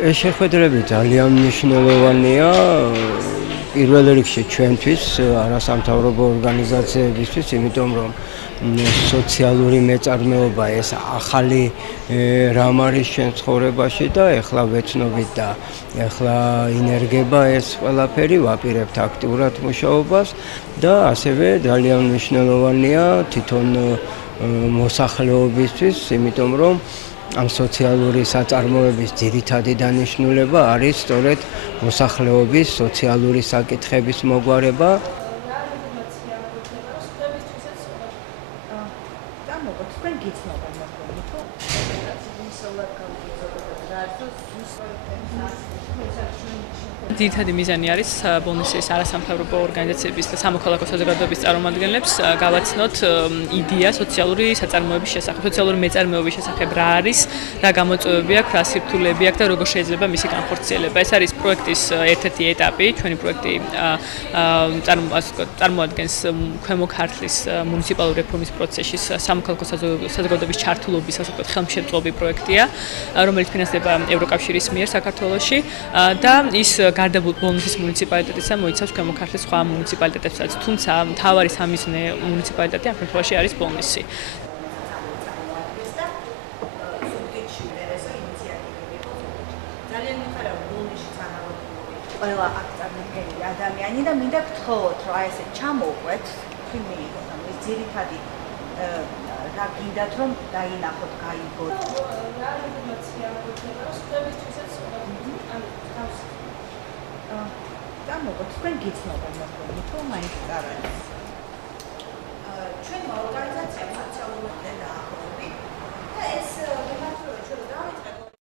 ეს შეხვედრები ძალიან მნიშვნელოვანია პირველ რიგში ჩვენთვის, არასამთავრობო ორგანიზაციებისთვის, იმიტომ რომ სოციალური მეწარმეობა ეს ახალი რამ არის ჩვენ ცხოვრებაში და ეხლა ვეცნობით და ეხლა ინერგება ეს ყველაფერი, ვაპირებთ აქტიურად მუშაობას და ასევე ძალიან მნიშვნელოვანია თვითონ მოსახლეობისთვის, იმიტომ რომ ამ სოციალური საწარმოების ძირითადი დანიშნულება არის სწორედ მოსახლეობის სოციალური საკითხების მოგვარება. ძირითადი მიზანი არის ბოლნისის არასამთავრობო ორგანიზაციების და სამოქალაქო საზოგადოების წარმომადგენლებს გავაცნოთ იდეა სოციალური საწარმოების შესახებ, სოციალური მეწარმეობის შესახებ, რა არის, რა გამოწვევები აქვს, რა სირთულეები აქვს და როგორ შეიძლება მისი განხორციელება. ეს არის პროექტის ერთ-ერთი ეტაპი. ჩვენი პროექტი წარმოადგენს ქვემო ქართლის მუნიციპალური რეფორმის პროცესში სამოქალაქო საზოგადოების ჩართულობის, ასე ვთქვათ, ხელმშემწყობი პროექტია, რომელიც ფინანსდება ევროკავშირის მიერ საქართველოში და ის გარდაბულ ბოლნისის მუნიციპალიტეტისა მოიცავს ქვემო ქართლის სხვა მუნიციპალიტეტებსაც, თუმცა მთავარი სამიზნე მუნიციპალიტეტი ამ შემთხვევაში არის ბოლნისი. ძალიან მიხარია ბოლნისში თანავარდებული ყველა აქტიურები ადამიანი და მინდა გთხოვოთ, რომ აი ესე ჩამოვყვეთ, მიიღოთ ამ ეს ძირითადი რა გინდათ რომ დაინახოთ, გაიგოთ. რა ინფორმაცია გვექნება სხვებისთვისაც გამოგოთ თქვენ გიცნობთ მაგრამ თუ მაინც არ არის ჩვენი ორგანიზაცია